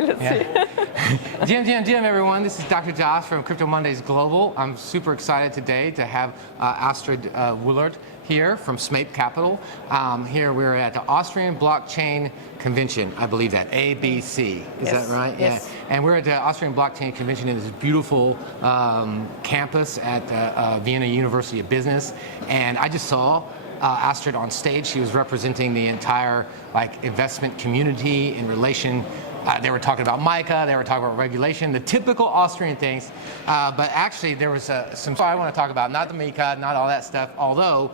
Let's see. GM, everyone. This is Dr. Josh from CryptoMondays Global. I'm super excited today to have Astrid Woollard here from SMAPE Capital. Here we're at the Austrian Blockchain Convention, I believe that, ABC. Is Yes. that right? Yes. Yeah. And we're at the Austrian Blockchain Convention in this beautiful campus at Vienna University of Business. And I just saw Astrid on stage. She was representing the entire investment community in relation. They were talking about MicA, they were talking about regulation, the typical Austrian things. But actually there was some I want to talk about, not the MicA, not all that stuff, although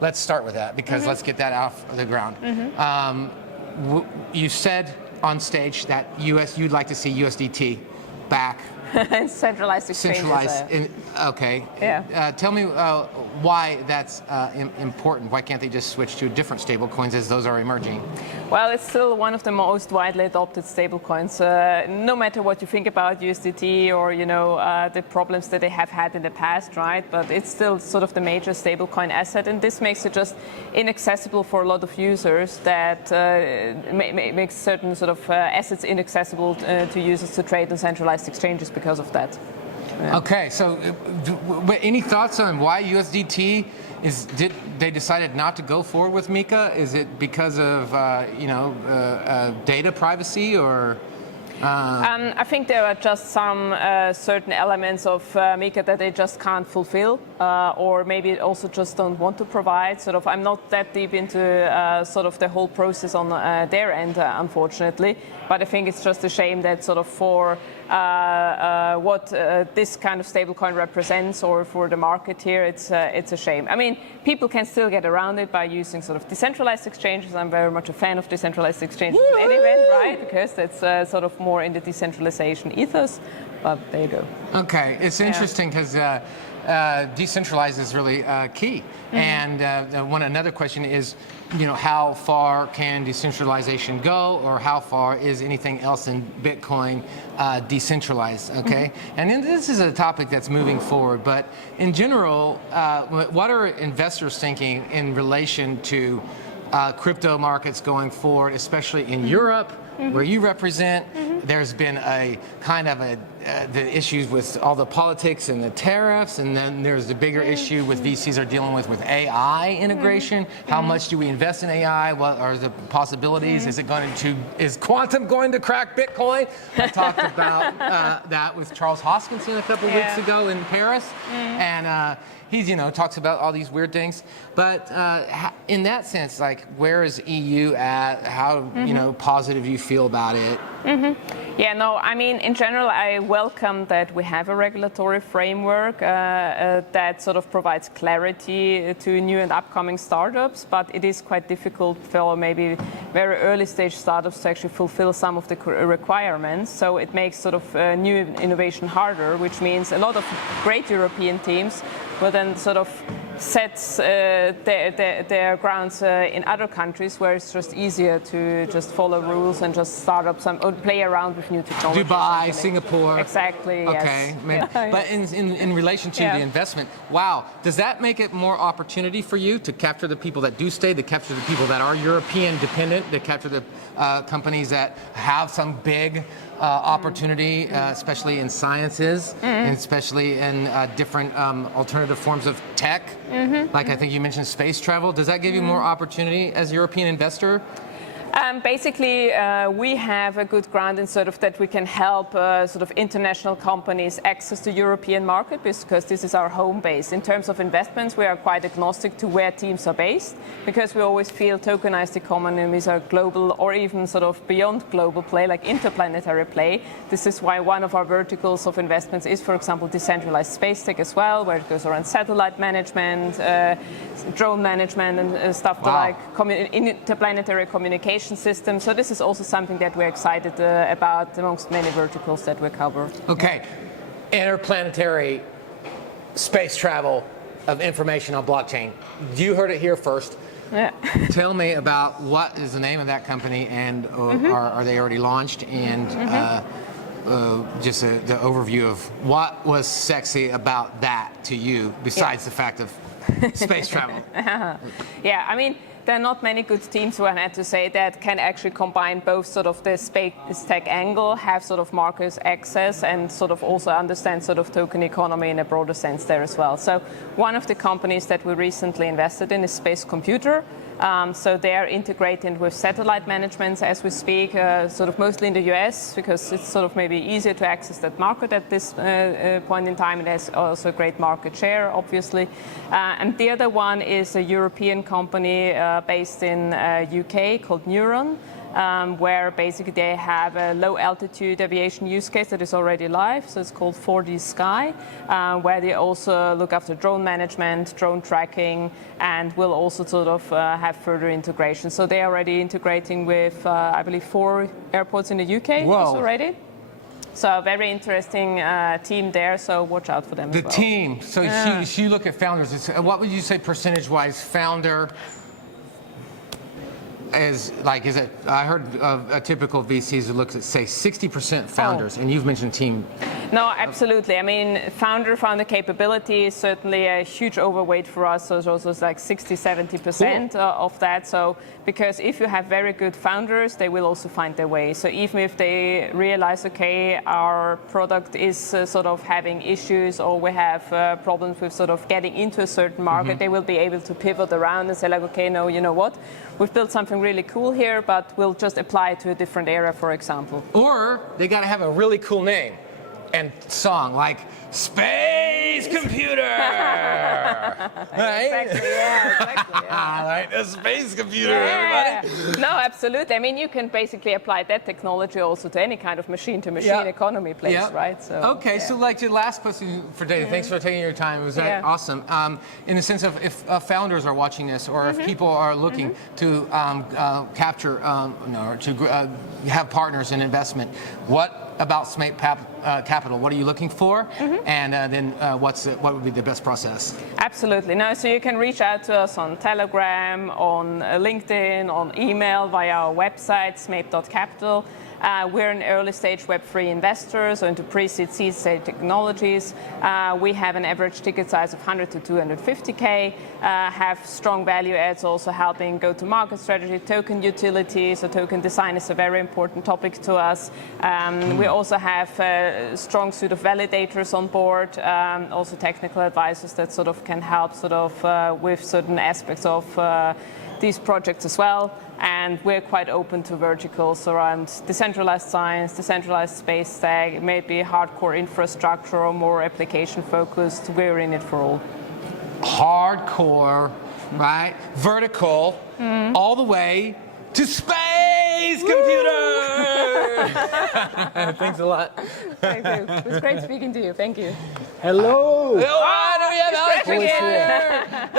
let's start with that because let's get that off the ground. You said on stage that you'd like to see USDT back. Centralized exchanges. Okay. Yeah. Tell me why that's important. Why can't they just switch to different stablecoins as those are emerging? Well, it's still one of the most widely adopted stablecoins. No matter what you think about USDT or the problems that they have had in the past, right? But it's still sort of the major stablecoin asset, and this makes it just inaccessible for a lot of users. That makes certain sort of assets inaccessible to users to trade on centralized exchanges because of that. Yeah. Okay, so any thoughts on why USDT they decided not to go forward with MicA? Is it because of data privacy or? I think there are just some certain elements of MicA that they just can't fulfill, or maybe also just don't want to provide. I'm not that deep into sort of the whole process on their end, unfortunately. But I think it's just a shame that for what this kind of stablecoin represents, or for the market here, it's a shame. I mean, people can still get around it by using sort of decentralized exchanges. I'm very much a fan of decentralized exchanges anyway, right? Because that's sort of more in the decentralization ethos. But there you go. Okay, it's interesting because decentralized is really key. And another question is, how far can decentralization go, or how far is anything else in Bitcoin decentralized? Okay, and then this is a topic that's moving forward. But in general, what are investors thinking in relation to crypto markets going forward, especially in Europe, where you represent? There's been a kind of the issues with all the politics and the tariffs, and then there's the bigger issue with VCs are dealing with AI integration. How much do we invest in AI? What are the possibilities? Is quantum going to crack Bitcoin? I talked about that with Charles Hoskinson a couple weeks ago in Paris, and he talks about all these weird things. But in that sense, where is EU at? How positive do you feel about it? Yeah, no, I mean, in general, I welcome that we have a regulatory framework that sort of provides clarity to new and upcoming startups, but it is quite difficult for maybe very early stage startups to actually fulfill some of the requirements. So it makes sort of new innovation harder, which means a lot of great European teams will then sort of set their grounds in other countries where it's just easier to just follow rules and just start up or play around with new technology. Dubai, Singapore. Exactly. Okay, yes. But in relation to the investment, wow, does that make it more opportunity for you to capture the people that do stay, to capture the people that are European dependent, to capture the companies that have some big opportunity, especially in sciences, and especially in different alternative forms of tech? Like I think you mentioned space travel. Does that give you more opportunity as a European investor? Basically, we have a good ground in sort of that we can help sort of international companies access the European market, because this is our home base. In terms of investments, we are quite agnostic to where teams are based, because we always feel tokenized economies are global, or even sort of beyond global play, like interplanetary play. This is why one of our verticals of investments is, for example, decentralized space tech as well, where it goes around satellite management, drone management, and stuff like interplanetary communication system. So this is also something that we're excited about amongst many verticals that we cover. Okay, interplanetary space travel of information on blockchain. You heard it here first. Yeah. Tell me about what is the name of that company, and are they already launched, and just the overview of what was sexy about that to you, besides the fact of space travel. Yeah, I mean, there are not many good teams, one had to say, that can actually combine both sort of the space tech angle, have sort of market access, and sort of also understand sort of token economy in a broader sense there as well. So one of the companies that we recently invested in is Space Computer. So they are integrating with satellite management as we speak, sort of mostly in the US, because it's sort of maybe easier to access that market at this point in time. It has also a great market share, obviously. And the other one is a European company based in UK called Neuron. Where basically they have a low altitude aviation use case that is already live. So it's called 4D Sky, where they also look after drone management, drone tracking, and will also sort of have further integration. So they're already integrating with, I believe, 4 airports in the UK already. So a very interesting team there, so watch out for them as well. The team, so you look at founders, what would you say percentage-wise founder is it? I heard of a typical VCs that looks at, say, 60% founders, and you've mentioned team. No, absolutely. I mean, founder capability is certainly a huge overweight for us. So it's also like 60-70% of that. So because if you have very good founders, they will also find their way. So even if they realize, okay, our product is sort of having issues, or we have problems with sort of getting into a certain market, they will be able to pivot around and say like, okay, no, you know what? We've built something really cool here, but we'll just apply it to a different area, for example. Or they got to have a really cool name and song, like Space Computer. Right? Exactly, yeah. Right, a space computer, everybody. No, absolutely. I mean, you can basically apply that technology also to any kind of machine-to-machine economy place, right? So, okay, so like the last question for Dave, thanks for taking your time. It was awesome. In the sense of if founders are watching this, or if people are looking to capture, or to have partners in investment, what about SMAPE Capital? What are you looking for? And then what would be the best process? Absolutely. No, so you can reach out to us on Telegram, on LinkedIn, on email, via our website, smape.capital. We're an early stage Web3 investor, so into pre-seed, seed stage technologies. We have an average ticket size of 100 to 250K, have strong value adds, also helping go-to-market strategy, token utility, so token design is a very important topic to us. We also have a strong suite of validators on board, also technical advisors that sort of can help sort of with certain aspects of these projects as well. And we're quite open to verticals around decentralized science, decentralized space tech, maybe hardcore infrastructure or more application focused. We're in it for all. Hardcore, right? Vertical, all the way to Space Computer! Thanks a lot. Thank you. It was great speaking to you. Thank you. Hello! The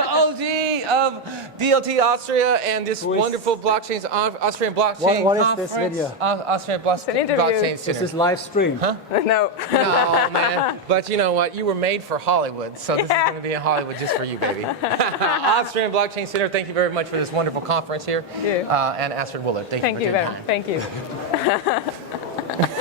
OG of DLT Austria and this wonderful blockchain, Austrian Blockchain What Conference. is this video? Austrian Blockchain interview. Center. Is this live stream? Huh? No. No, man. But you know what? You were made for Hollywood, so this is going to be in Hollywood just for you, baby. Austrian Blockchain Center, thank you very much for this wonderful conference here. Thank you. And Astrid Woollard, thank you for your time. Thank you.